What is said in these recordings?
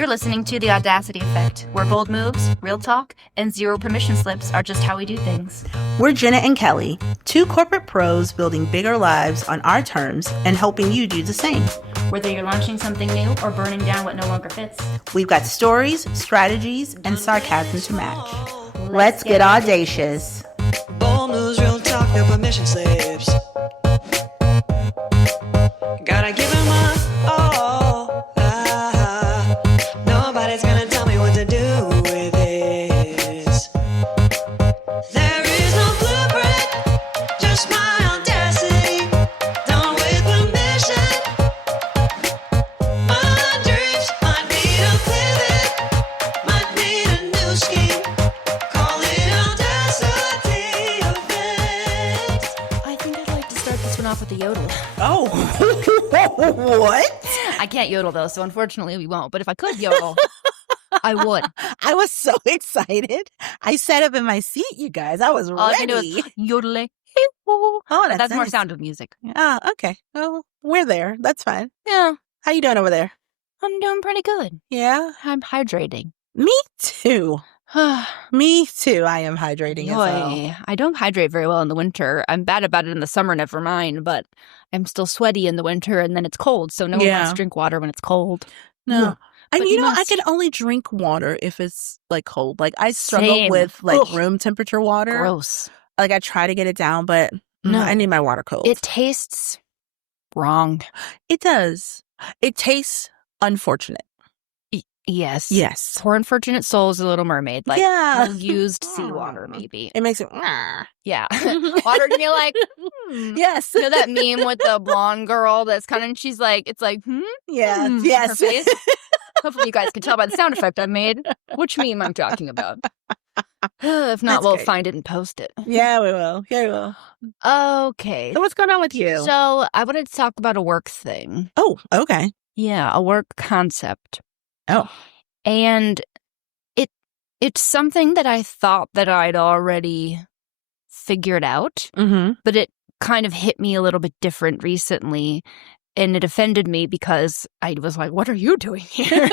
You're listening to The Audacity Effect, where bold moves, real talk, and zero permission slips are just how we do things. We're Jenna and Kelly, two corporate pros building bigger lives on our terms and helping you do the same. Whether you're launching something new or burning down what no longer fits. We've got stories, strategies, and sarcasm to match. Let's get audacious. Bold moves, real talk, no permission slips. Gotta give him my all. Nobody's gonna tell me what to do with this. There is no blueprint, just my audacity. Done with permission. My dreams might need a pivot, might need a new scheme. Call it Audacity Effect. I think I'd like to start this one off with a yodel. Oh, what? I can't yodel, though, so unfortunately we won't. But if I could yodel, I would. I was so excited. I sat up in my seat, you guys. I was All I can do ready. is yodel. Oh, But that's more nice. Sound of Music. Oh, okay. Well, we're there. That's fine. Yeah, How you doing over there? I'm doing pretty good. Yeah? I'm hydrating. Me too. Me too. I am hydrating as well. Boy, I don't hydrate very well in the winter. I'm bad about it in the summer, never mind, but I'm still sweaty in the winter and then it's cold, so no one wants Yeah. to drink water when it's cold. No. Ugh. And But you you know, I must. can only drink water if it's like cold. Like I struggle Same. with like Ugh. room temperature water. Gross. Like I try to get it down, but No. I need my water cold. It tastes wrong. It does. It tastes unfortunate. Yes. Yes. Poor unfortunate souls, a Little Mermaid. Like Yeah. used seawater, maybe. It makes it. Yeah. Water, and you're like, Yes. You know that meme with the blonde girl that's kind of, she's like, it's like, Yeah. Her Yes. face. Hopefully you guys can tell by the sound effect I made which meme I'm talking about. If not, That's we'll great. find it and post it. Yeah, we will. Yeah, we will. Okay. So what's going on with you? So I wanted to talk about a work thing. Oh, okay. Yeah, a work concept. Oh. And it's something that I thought that I'd already figured out, Mm-hmm. but it kind of hit me a little bit different recently. And it offended me because I was like, what are you doing here?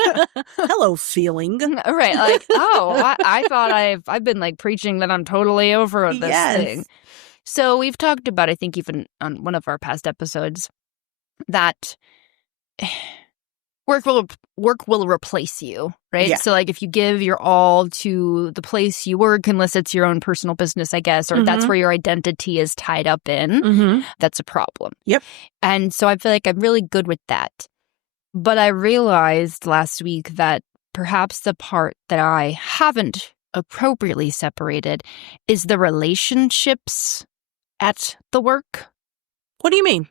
Hello, feeling. Right. Like, I thought I've been like preaching that I'm totally over this Yes. thing. So we've talked about, I think even on one of our past episodes, that work will replace you, right? Yeah. So like if you give your all to the place you work, unless it's your own personal business, I guess, or that's Mhm. where your identity is tied up in, Mm-hmm. that's a problem. Yep. And so I feel like I'm really good with that. But I realized last week that perhaps the part that I haven't appropriately separated is the relationships at the work. What do you mean?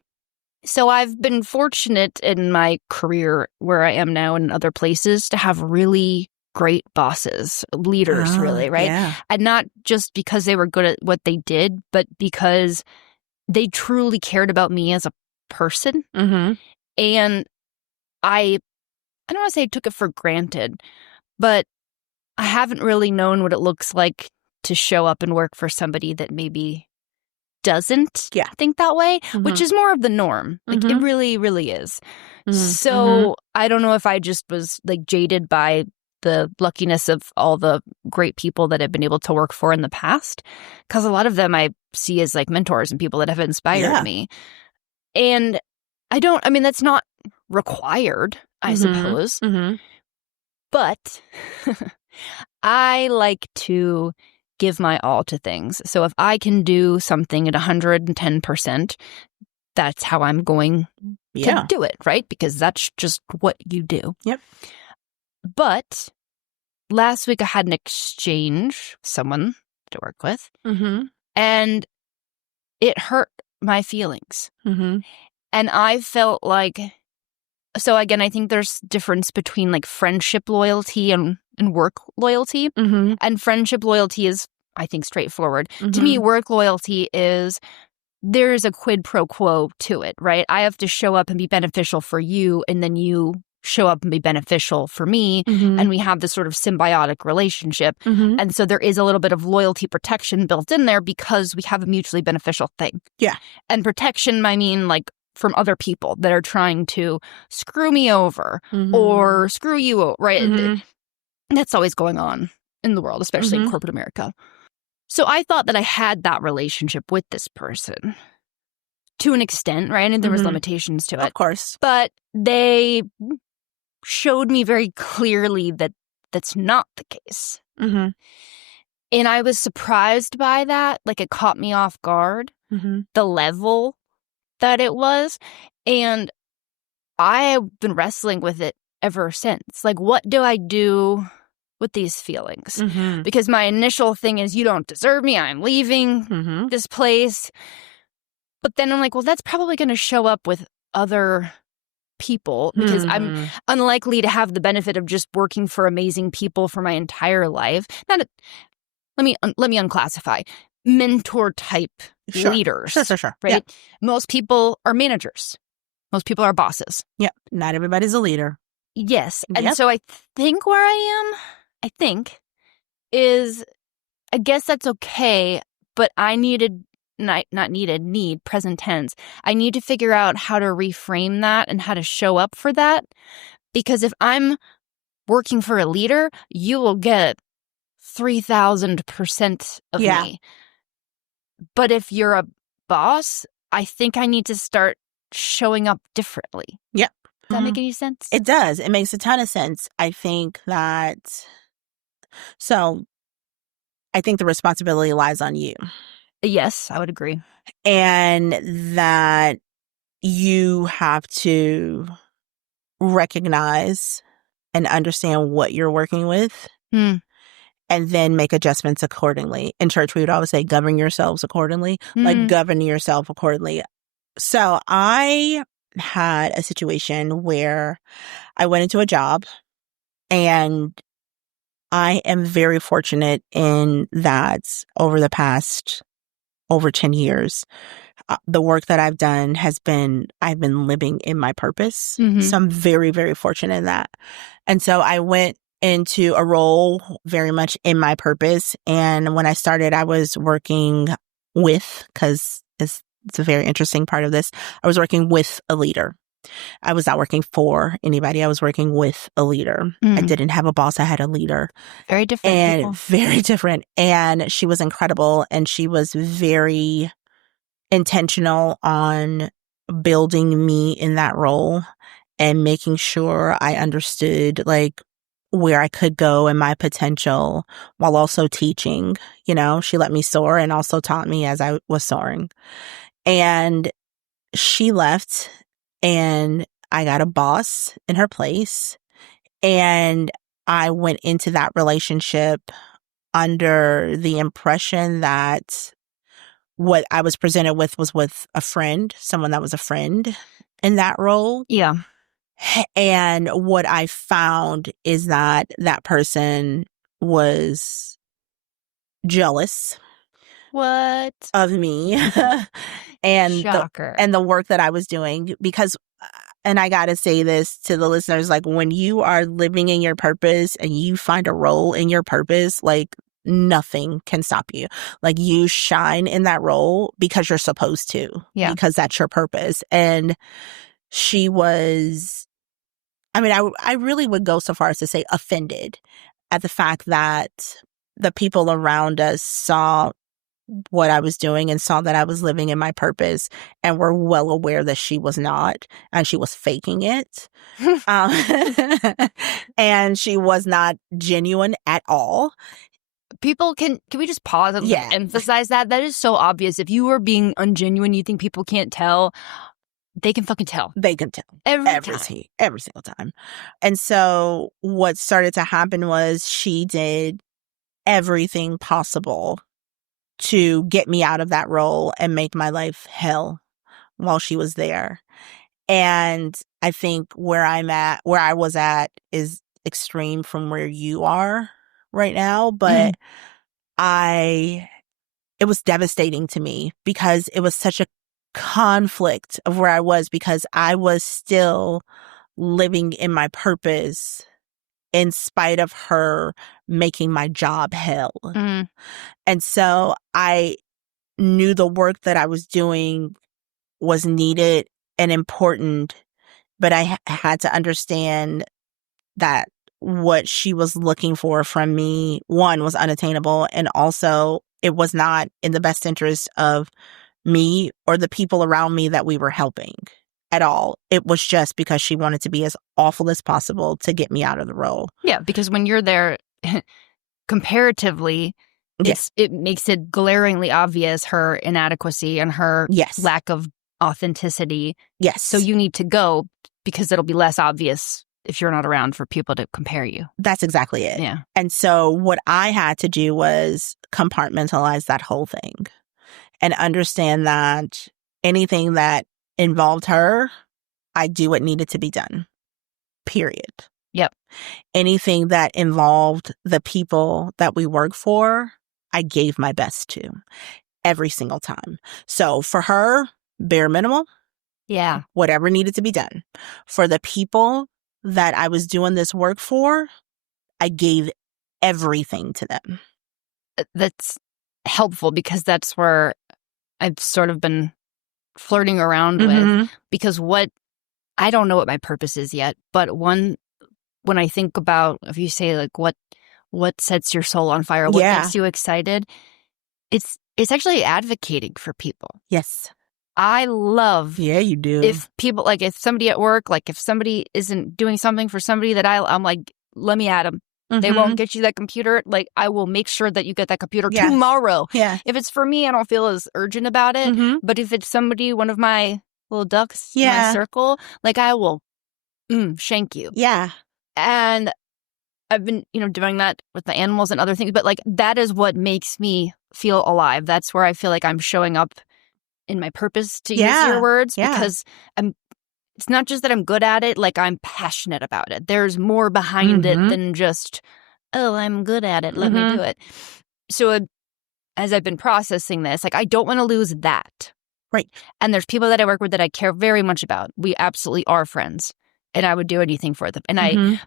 So I've been fortunate in my career where I am now and in other places to have really great bosses, leaders, Oh, really, right? Yeah. And not just because they were good at what they did, but because they truly cared about me as a person. Mm-hmm. And I don't want to say I took it for granted, but I haven't really known what it looks like to show up and work for somebody that maybe doesn't Yeah. think that way, Mhm. which is more of the norm. Like it Mhm. really, really is. Mhm. So I don't know if I just was like jaded by the luckiness of all the great people that I've been able to work for in the past, because a lot of them I see as like mentors and people that have inspired Yeah. me. And that's not required, I Mhm. suppose, Mm-hmm. but I like to give my all to things. So if I can do something at 110%, that's how I'm going Yeah. to do it, right? Because that's just what you do. Yep. But last week I had an exchange with someone to work with, Mm-hmm. and it hurt my feelings. Mm-hmm. And I felt like, so again, I think there's difference between like friendship loyalty and work loyalty. Mm-hmm. And friendship loyalty is, I think, straightforward. To Mm-hmm. me, work loyalty is there is a quid pro quo to it, right? I have to show up and be beneficial for you, and then you show up and be beneficial for me. Mm-hmm. And we have this sort of symbiotic relationship. Mm-hmm. And so there is a little bit of loyalty protection built in there because we have a mutually beneficial thing. Yeah. And protection, I mean, like from other people that are trying to screw me over or screw you over, right? That's always going on in the world, especially in corporate America. So I thought that I had that relationship with this person to an extent, right? And there was limitations to it. Of course. But they showed me very clearly that that's not the case. And I was surprised by that. Like, it caught me off guard, the level that it was. And I have been wrestling with it ever since. Like, what do I do with these feelings? Because my initial thing is, you don't deserve me. I'm leaving this place. But then I'm like, well, that's probably going to show up with other people because I'm unlikely to have the benefit of just working for amazing people for my entire life. Let me unclassify. Mentor type leaders. Sure. Right? Yeah. Most people are managers. Most people are bosses. Yeah. Not everybody's a leader. Yes. And so I think where I guess that's okay, but I need present tense. I need to figure out how to reframe that and how to show up for that. Because if I'm working for a leader, you will get 3,000% of me. But if you're a boss, I think I need to start showing up differently. Yep. Does that make any sense? It does. It makes a ton of sense. I think the responsibility lies on you. Yes, I would agree. And that you have to recognize and understand what you're working with and then make adjustments accordingly. In church, we would always say, govern yourselves accordingly. Like, govern yourself accordingly. So I had a situation where I went into a job, and I am very fortunate in that over the past over 10 years, the work that I've done I've been living in my purpose. So I'm very, very fortunate in that. And so I went into a role very much in my purpose. And when I started, I was working because it's a very interesting part of this, I was working with a leader. I was not working for anybody. I was working with a leader. I didn't have a boss. I had a leader. Very different people. Very different. And she was incredible. And she was very intentional on building me in that role and making sure I understood like where I could go and my potential while also teaching. You know, she let me soar and also taught me as I was soaring. And she left, and I got a boss in her place, and I went into that relationship under the impression that what I was presented with was with a friend, someone that was a friend in that role. Yeah. And what I found is that that person was jealous of me and Shocker. the work that I was doing, because and I got to say this to the listeners, like, when you are living in your purpose and you find a role in your purpose, like, nothing can stop you. Like, you shine in that role because you're supposed to, because that's your purpose. And she was, I mean, I really would go so far as to say offended at the fact that the people around us saw what I was doing and saw that I was living in my purpose and were well aware that she was not, and she was faking it. And she was not genuine at all. People can we just pause and emphasize that? That is so obvious. If you are being ungenuine, you think people can't tell. They can fucking tell. They can tell. Every single time. And so what started to happen was she did everything possible to get me out of that role and make my life hell while she was there. And I think where I was at is extreme from where you are right now, but it was devastating to me because it was such a conflict of where I was, because I was still living in my purpose in spite of her making my job hell. And so I knew the work that I was doing was needed and important, but I had to understand that what she was looking for from me, one, was unattainable, and also it was not in the best interest of me or the people around me that we were helping at all. It was just because she wanted to be as awful as possible to get me out of the role. Yeah, because when you're there, comparatively, it makes it glaringly obvious her inadequacy and her lack of authenticity. Yes. So you need to go because it'll be less obvious if you're not around for people to compare you. That's exactly it. Yeah. And so what I had to do was compartmentalize that whole thing and understand that anything that involved her, I do what needed to be done. Period. Yep. Anything that involved the people that we work for, I gave my best to every single time. So for her, bare minimal. Yeah. Whatever needed to be done. For the people that I was doing this work for, I gave everything to them. That's helpful because that's where I've sort of been flirting around with, because I don't know what my purpose is yet, but when I think about, if you say like what sets your soul on fire, what makes you excited, it's actually advocating for people. Yes. I love. Yeah, you do. If people, like if somebody at work, like if somebody isn't doing something for somebody that I'm like, let me at them. They won't get you that computer. Like, I will make sure that you get that computer tomorrow. Yeah. If it's for me, I don't feel as urgent about it. But if it's somebody, one of my little ducks in my circle, like I will shank you. Yeah. And I've been, doing that with the animals and other things. But like, that is what makes me feel alive. That's where I feel like I'm showing up in my purpose, to use your words, because it's not just that I'm good at it, like I'm passionate about it. There's more behind it than just, oh, I'm good at it, let me do it. So as I've been processing this, like I don't want to lose that. Right. And there's people that I work with that I care very much about. We absolutely are friends, and I would do anything for them. And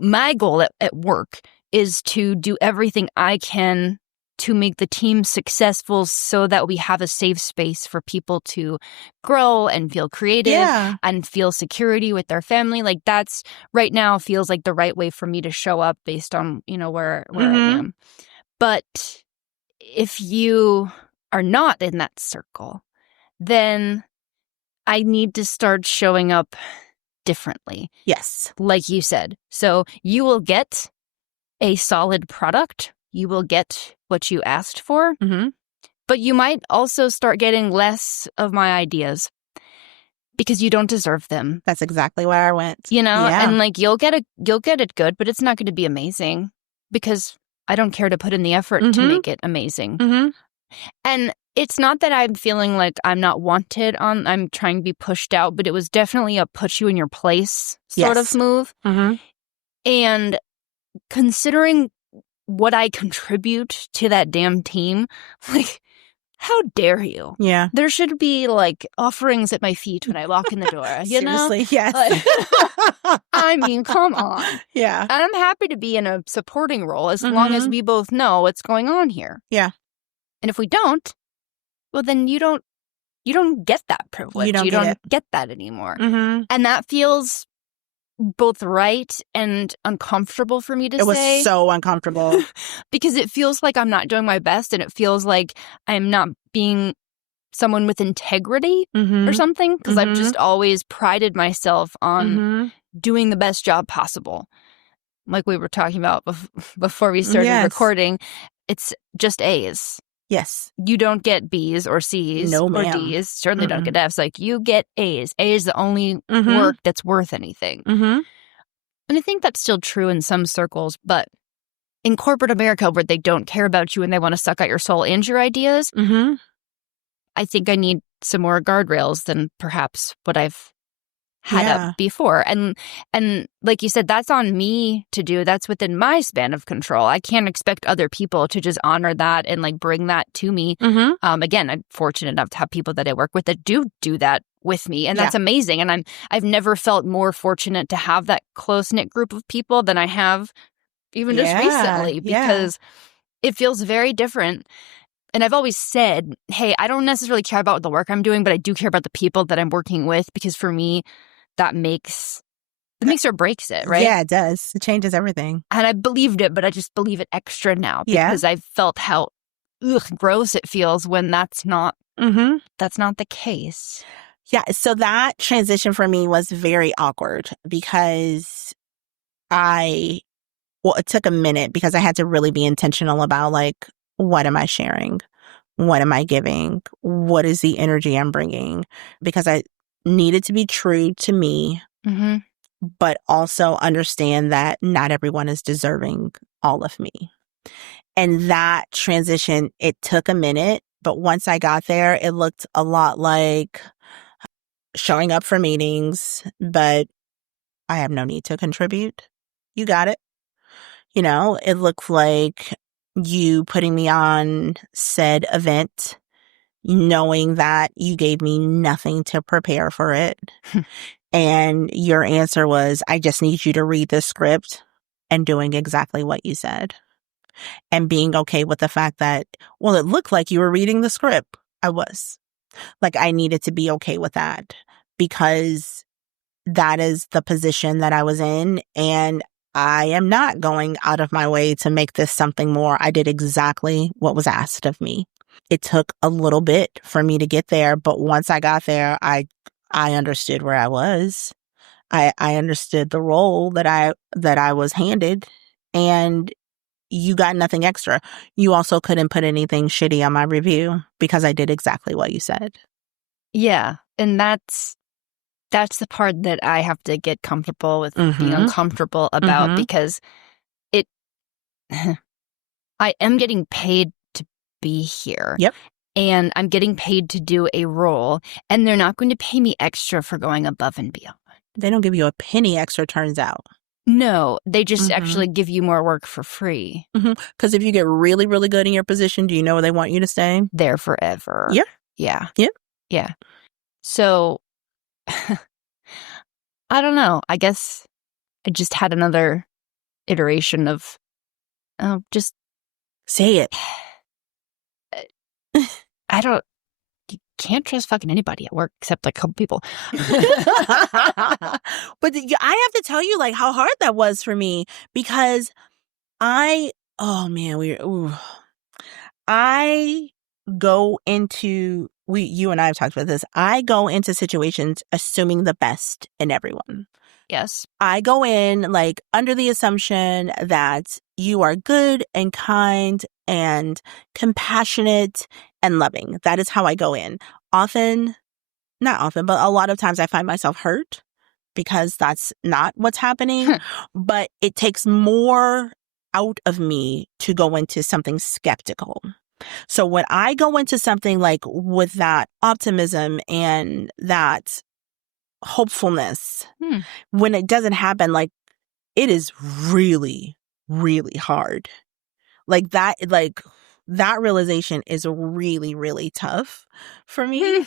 my goal at work is to do everything I can to make the team successful so that we have a safe space for people to grow and feel creative and feel security with their family. Like that's right now feels like the right way for me to show up based on, where I am. But if you are not in that circle, then I need to start showing up differently. Yes. Like you said. So you will get a solid product. You will get what you asked for, but you might also start getting less of my ideas because you don't deserve them. That's exactly where I went. And like you'll get it good, but it's not going to be amazing because I don't care to put in the effort to make it amazing. And it's not that I'm feeling like I'm not wanted I'm trying to be pushed out, but it was definitely a put you in your place sort of move. And considering what I contribute to that damn team, like, how dare you? Yeah. There should be, like, offerings at my feet when I walk in the door, you Seriously, know? yes. Like, I mean, come on. Yeah. And I'm happy to be in a supporting role as long as we both know what's going on here. Yeah. And if we don't, well, then you don't get that privilege. You don't get that anymore. And that feels both right and uncomfortable for me to say. It was so uncomfortable. Because it feels like I'm not doing my best, and it feels like I'm not being someone with integrity or something, because I've just always prided myself on doing the best job possible. Like we were talking about before we started recording, it's just A's. Yes. You don't get B's or C's or D's. Certainly don't get F's. Like, you get A's. A is the only work that's worth anything. And I think that's still true in some circles, but in corporate America, where they don't care about you and they want to suck out your soul and your ideas, I think I need some more guardrails than perhaps what I've had up before. And like you said, that's on me to do. That's within my span of control. I can't expect other people to just honor that and like bring that to me. Again, I'm fortunate enough to have people that I work with that do that with me, and that's amazing. And I've never felt more fortunate to have that close-knit group of people than I have even just recently, because it feels very different. And I've always said, hey, I don't necessarily care about the work I'm doing, but I do care about the people that I'm working with, because for me, that makes or breaks it, right? Yeah, it does. It changes everything. And I believed it, but I just believe it extra now, Yeah. because I've felt how gross it feels when that's not the case. Yeah, so that transition for me was very awkward because it took a minute because I had to really be intentional about, like, what am I sharing? What am I giving? What is the energy I'm bringing? Because I needed to be true to me, but also understand that not everyone is deserving all of me. And that transition, it took a minute, but once I got there, it looked a lot like showing up for meetings, but I have no need to contribute. You got it. You know, it looked like you putting me on said event, knowing that you gave me nothing to prepare for it. And your answer was, I just need you to read this script, and doing exactly what you said. And being okay with the fact that, well, it looked like you were reading the script. I was. Like, I needed to be okay with that because that is the position that I was in. And I am not going out of my way to make this something more. I did exactly what was asked of me. It took a little bit for me to get there. But once I got there, I understood where I was. I understood the role that I was handed, and you got nothing extra. You also couldn't put anything shitty on my review because I did exactly what you said. Yeah, and that's the part that I have to get comfortable with being uncomfortable about, because I am getting paid to be here. Yep. And I'm getting paid to do a role, and they're not going to pay me extra for going above and beyond. They don't give you a penny extra, turns out. No, they just actually give you more work for free. Because if you get really, really good in your position, do you know where they want you to stay? There forever. Yeah. Yeah. Yep. Yeah. So, I don't know. I guess I just had another iteration of, just say it. You can't trust fucking anybody at work except like a couple people. But I have to tell you, like, how hard that was for me, because I go into, you and I have talked about this. I go into situations assuming the best in everyone. Yes. I go in like under the assumption that you are good and kind and compassionate and loving. That is how I go in. Not often, but a lot of times I find myself hurt because that's not what's happening. But it takes more out of me to go into something skeptical. So when I go into something like with that optimism and that hopefulness, when it doesn't happen, like, it is really, really hard. Like that realization is really, really tough for me.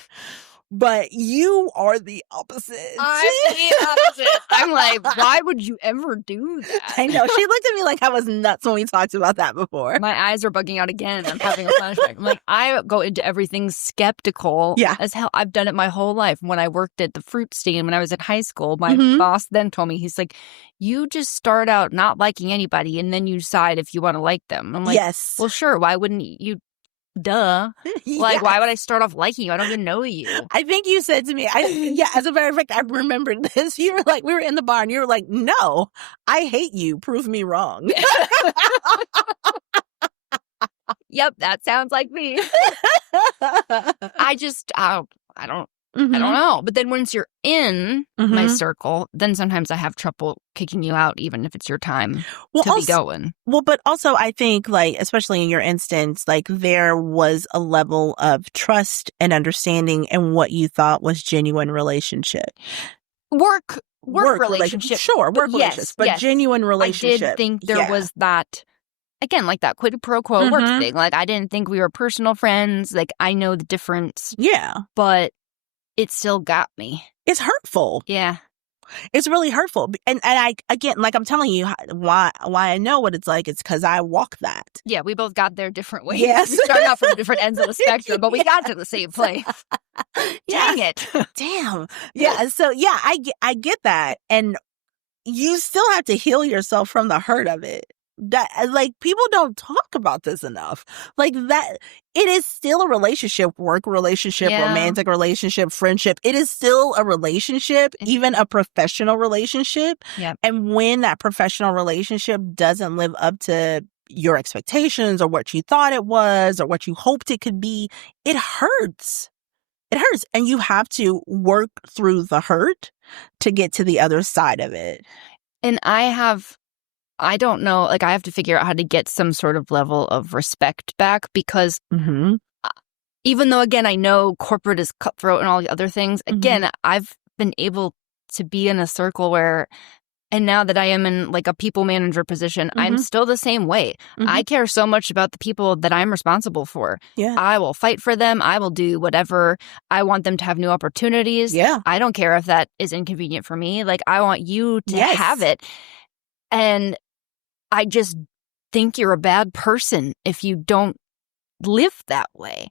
But you are the opposite. I'm the opposite. I'm like, why would you ever do that? I know. She looked at me like I was nuts when we talked about that before. My eyes are bugging out again. I'm having a flashback. I'm like, I go into everything skeptical as hell. I've done it my whole life. When I worked at the fruit stand when I was in high school, my boss then told me, he's like, you just start out not liking anybody and then you decide if you want to like them. I'm like, yes. Well, sure. Why wouldn't you? Duh. Like, why would I start off liking you? I don't even know you. I think you said to me, as a matter of fact, I remembered this. You were like, we were in the bar and you were like, no, I hate you. Prove me wrong. Yep, that sounds like me. I don't know. But then once you're in my circle, then sometimes I have trouble kicking you out, even if it's your time to be going. Well, but also I think, like, especially in your instance, like, there was a level of trust and understanding in what you thought was genuine relationship. Work relationship. Sure, work relationships, but genuine relationship. I did think there was that, again, like that quid pro quo work thing. Like, I didn't think we were personal friends. Like, I know the difference. Yeah. But it still got me. It's hurtful. Yeah. It's really hurtful. And I, again, like I'm telling you why I know what it's like. It's because I walk that. Yeah, we both got there different ways. Yes. We started out from different ends of the spectrum, but we got to the same place. Dang it. Damn. Yeah. So yeah, I get that. And you still have to heal yourself from the hurt of it. That, like, people don't talk about this enough. Like, that it is still a relationship, work relationship, romantic relationship, friendship. It is still a relationship, even a professional relationship. Yep. And when that professional relationship doesn't live up to your expectations or what you thought it was or what you hoped it could be, it hurts. It hurts. And you have to work through the hurt to get to the other side of it. And I don't know, like, I have to figure out how to get some sort of level of respect back because even though, again, I know corporate is cutthroat and all the other things, again, I've been able to be in a circle where, and now that I am in like a people manager position, I'm still the same way. I care so much about the people that I'm responsible for. Yeah. I will fight for them. I will do whatever. I want them to have new opportunities. Yeah. I don't care if that is inconvenient for me. Like, I want you to have it. And I just think you're a bad person if you don't live that way.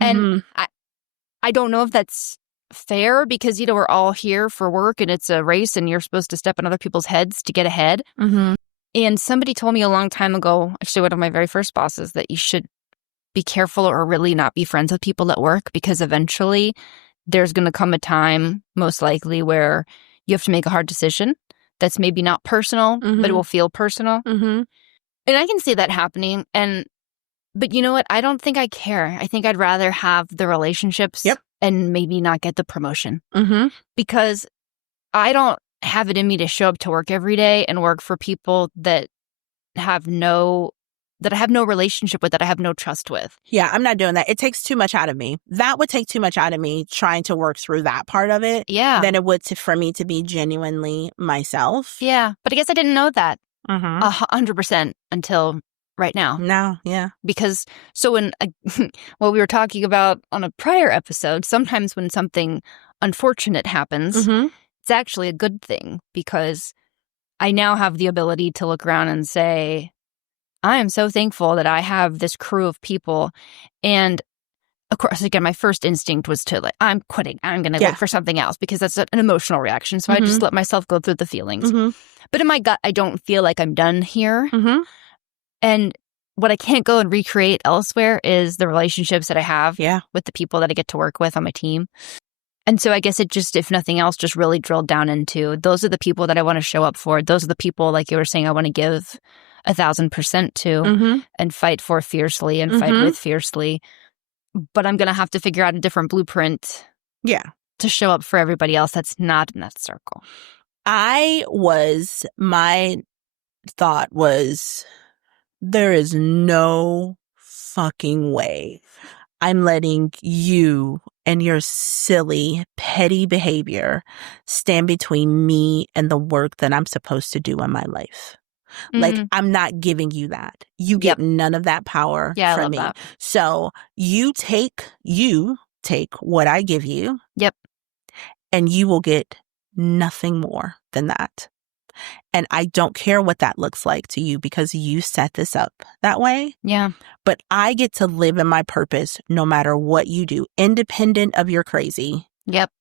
And I don't know if that's fair because, you know, we're all here for work and it's a race and you're supposed to step on other people's heads to get ahead. And somebody told me a long time ago, actually one of my very first bosses, that you should be careful or really not be friends with people at work because eventually there's going to come a time, most likely, where you have to make a hard decision. That's maybe not personal, but it will feel personal. And I can see that happening. But you know what? I don't think I care. I think I'd rather have the relationships and maybe not get the promotion. Because I don't have it in me to show up to work every day and work for people that I have no relationship with, that I have no trust with. Yeah, I'm not doing that. It takes too much out of me. That would take too much out of me trying to work through that part of it. Yeah. Than it would for me to be genuinely myself. Yeah. But I guess I didn't know that 100% until right now. No, yeah. Because so when, what we were talking about on a prior episode, sometimes when something unfortunate happens, it's actually a good thing because I now have the ability to look around and say, I am so thankful that I have this crew of people. And of course, again, my first instinct was to like, I'm quitting. I'm going to look for something else because that's an emotional reaction. So I just let myself go through the feelings. But in my gut, I don't feel like I'm done here. And what I can't go and recreate elsewhere is the relationships that I have with the people that I get to work with on my team. And so I guess it just, if nothing else, just really drilled down into those are the people that I want to show up for. Those are the people, like you were saying, I want to give 1,000% to and fight for fiercely and fight with fiercely. But I'm going to have to figure out a different blueprint to show up for everybody else that's not in that circle. My thought was, there is no fucking way I'm letting you and your silly, petty behavior stand between me and the work that I'm supposed to do in my life. Like, I'm not giving you that. You get none of that power from me. That. So you take what I give you. And you will get nothing more than that. And I don't care what that looks like to you because you set this up that way. But I get to live in my purpose no matter what you do, independent of your crazy.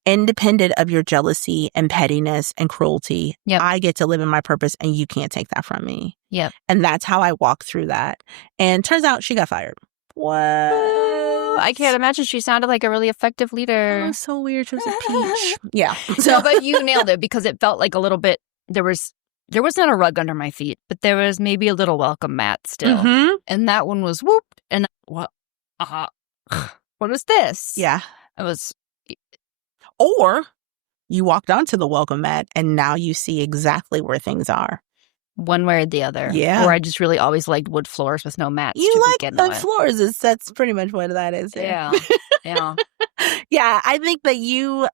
Independent of your jealousy and pettiness and cruelty. I get to live in my purpose and you can't take that from me. And that's how I walk through that. And turns out she got fired. What? I can't imagine. She sounded like a really effective leader. Oh, so weird. She was a peach. No, but you nailed it because it felt like a little bit, there was not a rug under my feet, but there was maybe a little welcome mat still. And that one was whooped. And what was this? It was. Or you walked onto the welcome mat and now you see exactly where things are. One way or the other. Or I just really always liked wood floors with no mats. You like wood floors. That's pretty much what that is. Yeah. I think that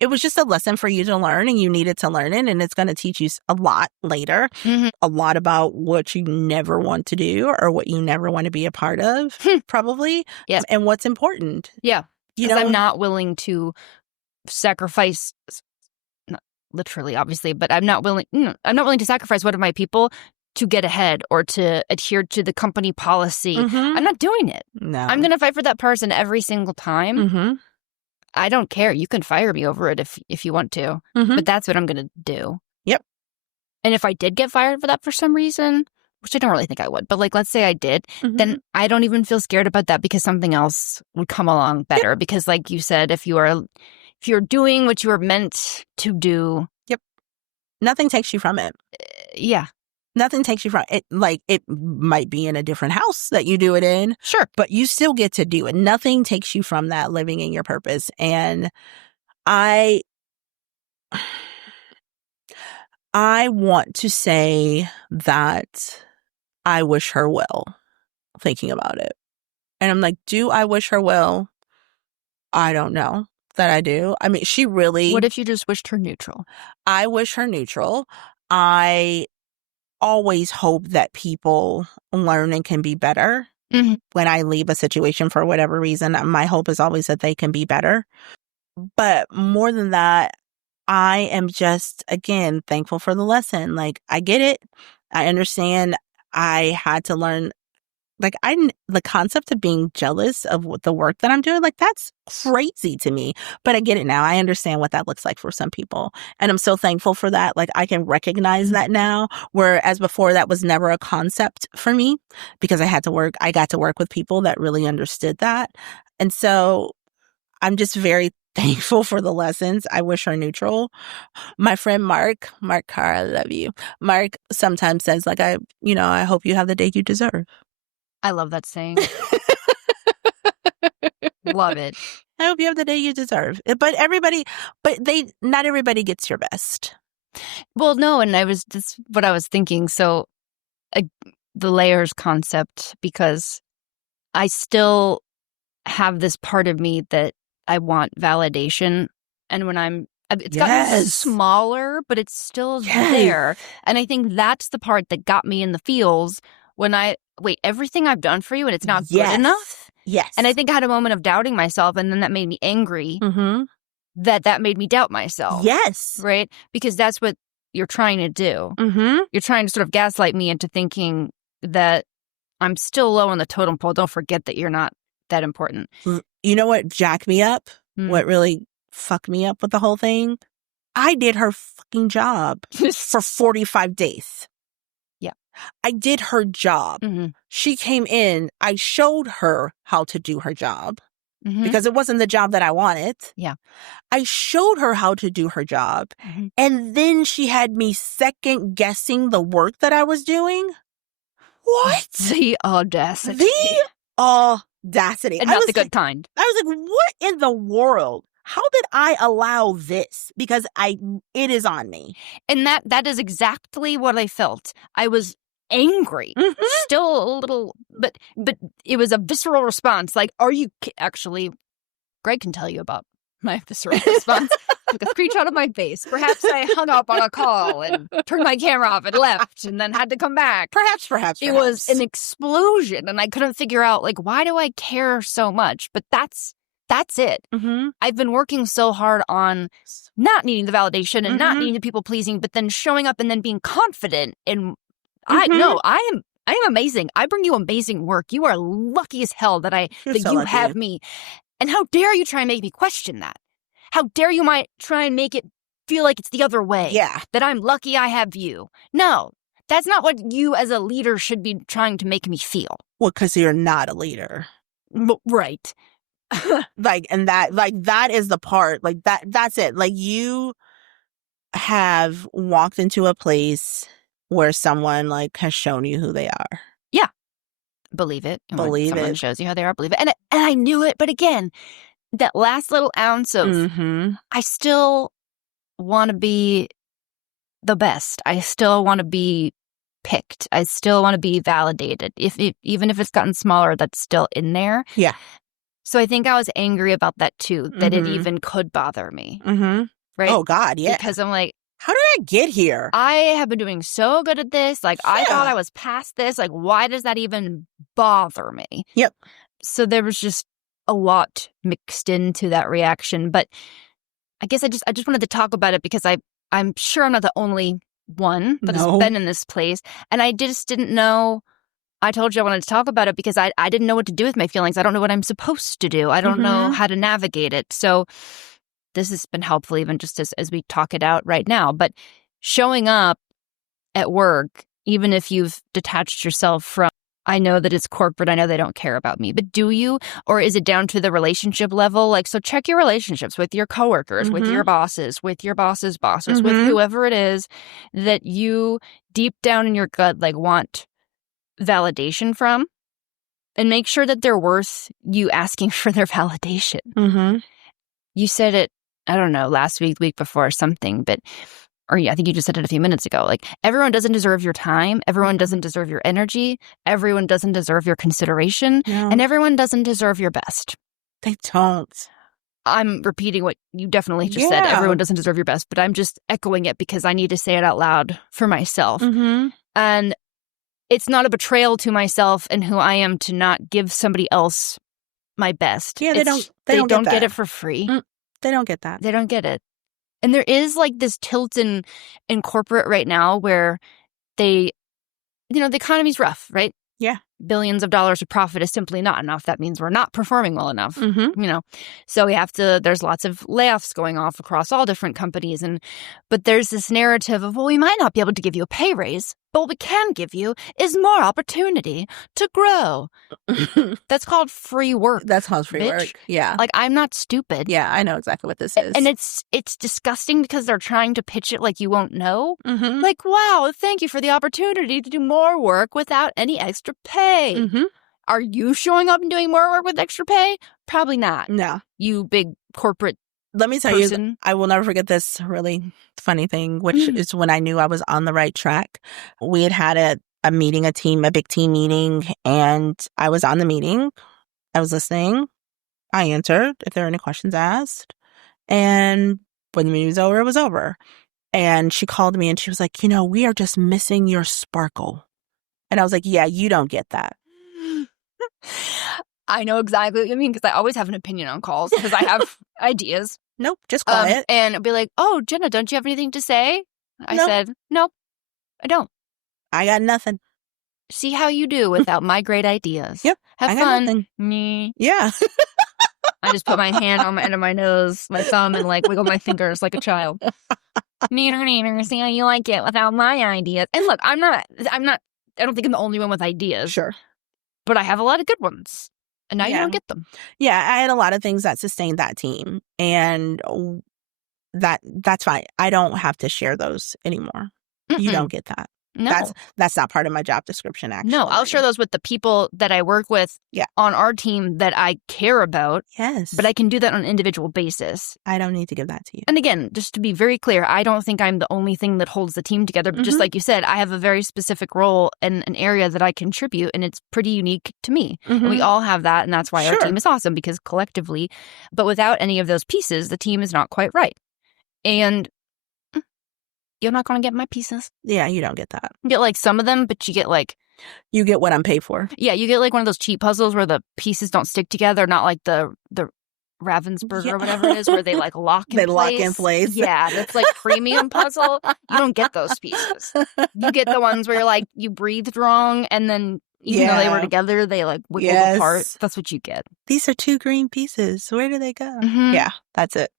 it was just a lesson for you to learn and you needed to learn it. And it's going to teach you a lot later. A lot about what you never want to do or what you never want to be a part of, probably. And what's important. Because I'm not willing to sacrifice literally, obviously, but I'm not willing to sacrifice one of my people to get ahead or to adhere to the company policy. Mm-hmm. I'm not doing it. No. I'm going to fight for that person every single time. Mm-hmm. I don't care. You can fire me over it if you want to, Mm-hmm. but that's what I'm going to do. Yep. And if I did get fired for that for some reason, which I don't really think I would, but like, let's say I did, then I don't even feel scared about that because something else would come along better. Yep. Because like you said, if you're doing what you were meant to do. Yep. Nothing takes you from it. Yeah. Nothing takes you from it. Like, it might be in a different house that you do it in. Sure. But you still get to do it. Nothing takes you from that, living in your purpose. And I want to say that I wish her well, thinking about it. And I'm like, do I wish her well? I don't know that I do. I mean, she really... What if you just wished her neutral? I wish her neutral. I always hope that people learn and can be better. Mm-hmm. When I leave a situation for whatever reason, my hope is always that they can be better. But more than that, I am just, again, thankful for the lesson. Like, I get it. I understand. I had to learn, like, the concept of being jealous of the work that I'm doing, like, that's crazy to me. But I get it now. I understand what that looks like for some people. And I'm so thankful for that. Like, I can recognize that now, whereas before that was never a concept for me because I got to work with people that really understood that. And so I'm just very thankful for the lessons. I wish her neutral. My friend Mark Carr, I love you. Mark sometimes says, like, I hope you have the day you deserve. I love that saying. Love it. I hope you have the day you deserve. But not everybody gets your best. Well, no, and that's what I was thinking. So the layers concept, because I still have this part of me that I want validation. And when it's gotten smaller, but it's still there. And I think that's the part that got me in the feels when everything I've done for you and it's not good enough. Yes. And I think I had a moment of doubting myself, and then that made me angry. Mm-hmm. That made me doubt myself. Yes. Right? Because that's what you're trying to do. Mm-hmm. You're trying to sort of gaslight me into thinking that I'm still low on the totem pole. Don't forget that you're not that important. You know what jacked me up? What really fucked me up with the whole thing? I did her fucking job for 45 days. Yeah. I did her job. Mm-hmm. She came in. I showed her how to do her job because it wasn't the job that I wanted. Yeah. I showed her how to do her job. Mm-hmm. And then she had me second guessing the work that I was doing. What? The audacity. The audacity. And not the good kind. I was like, what in the world? How did I allow this? Because it is on me. And that is exactly what I felt. I was angry. Mm-hmm. Still a little, but it was a visceral response. Like, are you actually, Greg can tell you about my visceral response. Took a screenshot of my face. Perhaps I hung up on a call and turned my camera off and left and then had to come back. Perhaps. It was an explosion and I couldn't figure out, like, why do I care so much? But that's it. Mm-hmm. I've been working so hard on not needing the validation and not needing the people pleasing, but then showing up and then being confident in, I am amazing. I bring you amazing work. You are lucky as hell that you have me. And how dare you try and make me question that? How dare you might try and make it feel like it's the other way? Yeah. That I'm lucky I have you. No, that's not what you as a leader should be trying to make me feel. Well, because you're not a leader. Right. that is the part. Like, that's it. Like, you have walked into a place where someone, like, has shown you who they are. Yeah. Believe it. Believe someone it. Shows you how they are, believe it. And I knew it, but again, that last little ounce of, I still want to be the best. I still want to be picked. I still want to be validated. Even if it's gotten smaller, that's still in there. Yeah. So I think I was angry about that too, that it even could bother me. Mm-hmm. Right? Oh, God, yeah. Because I'm like, how did I get here? I have been doing so good at this. Like, I thought I was past this. Like, why does that even bother me? Yep. So there was just a lot mixed into that reaction. But I guess I just wanted to talk about it because I I'm sure I'm not the only one that has No. been in this place. And I just didn't know. I told you I wanted to talk about it because I didn't know what to do with my feelings. I don't know what I'm supposed to do. I don't know how to navigate it. So this has been helpful even just as we talk it out right now. But showing up at work, even if you've detached yourself from, I know that it's corporate, I know they don't care about me, but do you? Or is it down to the relationship level? Like, so check your relationships with your coworkers, with your bosses, with your boss's bosses, with whoever it is that you deep down in your gut, like, want validation from, and make sure that they're worth you asking for their validation. You said it, I don't know, last week, week before, or something, but I think you just said it a few minutes ago. Like, everyone doesn't deserve your time. Everyone doesn't deserve your energy. Everyone doesn't deserve your consideration. No. And everyone doesn't deserve your best. They don't. I'm repeating what you definitely just said. Everyone doesn't deserve your best, but I'm just echoing it because I need to say it out loud for myself. And it's not a betrayal to myself and who I am to not give somebody else my best. Yeah, they don't get it for free. They don't get that. They don't get it. And there is like this tilt in corporate right now where the economy's rough, right? Yeah. Billions of dollars of profit is simply not enough. That means we're not performing well enough, So there's lots of layoffs going off across all different companies. But there's this narrative of, well, we might not be able to give you a pay raise, but what we can give you is more opportunity to grow. That's called free work. That's called free bitch. work. Yeah. Like, I'm not stupid. Yeah, I know exactly what this is. And it's disgusting because they're trying to pitch it like you won't know. Like, wow, thank you for the opportunity to do more work without any extra pay. Are you showing up and doing more work with extra pay? Probably not. No. You big corporate Let me tell person. you, I will never forget this really funny thing, which is when I knew I was on the right track. We had a meeting, a big team meeting, and I was on the meeting. I was listening. I answered if there were any questions asked. And when the meeting was over, it was over. And she called me and she was like, we are just missing your sparkle. And I was like, yeah, you don't get that. I know exactly what you mean because I always have an opinion on calls because I have ideas. Nope, just quiet. And it'll be like, oh, Jenna, don't you have anything to say? I Nope. said, nope, I don't. I got nothing. See how you do without my great ideas. Yep. Have I got fun. nothing. Me. Yeah. I just put my hand on my end of my nose, my thumb, and like wiggle my fingers like a child. Neater, see how you like it without my ideas. And look, I don't think I'm the only one with ideas. Sure. But I have a lot of good ones. And now you don't get them. Yeah, I had a lot of things that sustained that team. And that's fine. I don't have to share those anymore. You don't get that. No. That's not part of my job description, actually. No, I'll share those with the people that I work with on our team that I care about. Yes. But I can do that on an individual basis. I don't need to give that to you. And again, just to be very clear, I don't think I'm the only thing that holds the team together. But just like you said, I have a very specific role in an area that I contribute, and it's pretty unique to me. And we all have that, and that's why our team is awesome, because collectively, but without any of those pieces, the team is not quite right. And you're not going to get my pieces. Yeah, you don't get that. You get like some of them, but you get like... You get what I'm paid for. Yeah, you get like one of those cheap puzzles where the pieces don't stick together, not like the Ravensburger or whatever it is, where they like lock in place. They lock in place. Yeah, that's like premium puzzle. You don't get those pieces. You get the ones where you're like, you breathed wrong, and then even though they were together, they like wiggled apart. That's what you get. These are 2 green pieces. Where do they go? Yeah, that's it.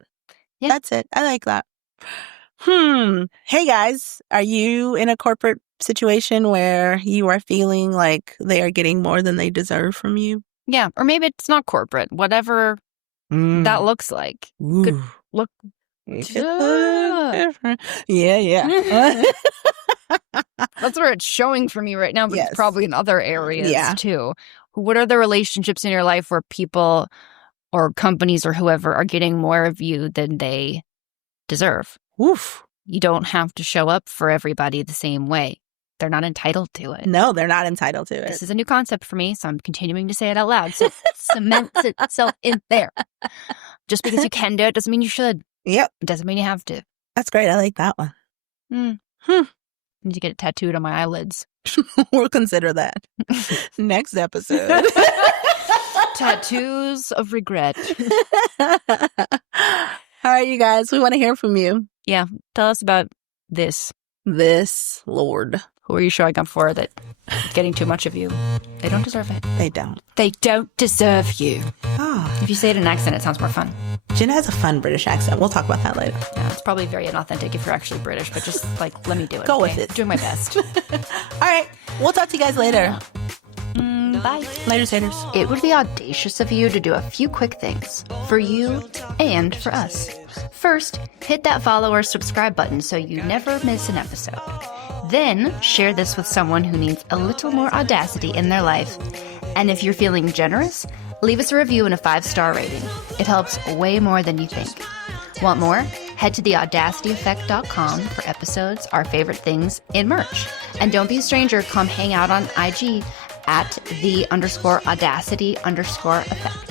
Yeah. That's it. I like that. Hey guys, are you in a corporate situation where you are feeling like they are getting more than they deserve from you? Yeah, or maybe it's not corporate. Whatever that looks like. Could look different. Yeah. That's where it's showing for me right now, but it's probably in other areas too. What are the relationships in your life where people or companies or whoever are getting more of you than they deserve? Oof. You don't have to show up for everybody the same way. They're not entitled to it. No, they're not entitled to it. This is a new concept for me, so I'm continuing to say it out loud. So it cements itself in there. Just because you can do it doesn't mean you should. Yep. It doesn't mean you have to. That's great. I like that one. I need to get it tattooed on my eyelids. We'll consider that. Next episode. Tattoos of regret. All right, you guys, we want to hear from you. Yeah. Tell us about this. This, Lord. Who are you showing up for that getting too much of you? They don't deserve it. They don't. They don't deserve you. Oh. If you say it in an accent, it sounds more fun. Jenna has a fun British accent. We'll talk about that later. Yeah, it's probably very inauthentic if you're actually British, but just like, let me do it. Go with it. Doing my best. All right. We'll talk to you guys later. Bye. Later, haters. It would be audacious of you to do a few quick things for you and for us. First, hit that follow or subscribe button so you never miss an episode. Then, share this with someone who needs a little more audacity in their life. And if you're feeling generous, leave us a review and a 5-star rating. It helps way more than you think. Want more? Head to theaudacityeffect.com for episodes, our favorite things, and merch. And don't be a stranger, come hang out on IG at _Audacity_Effect.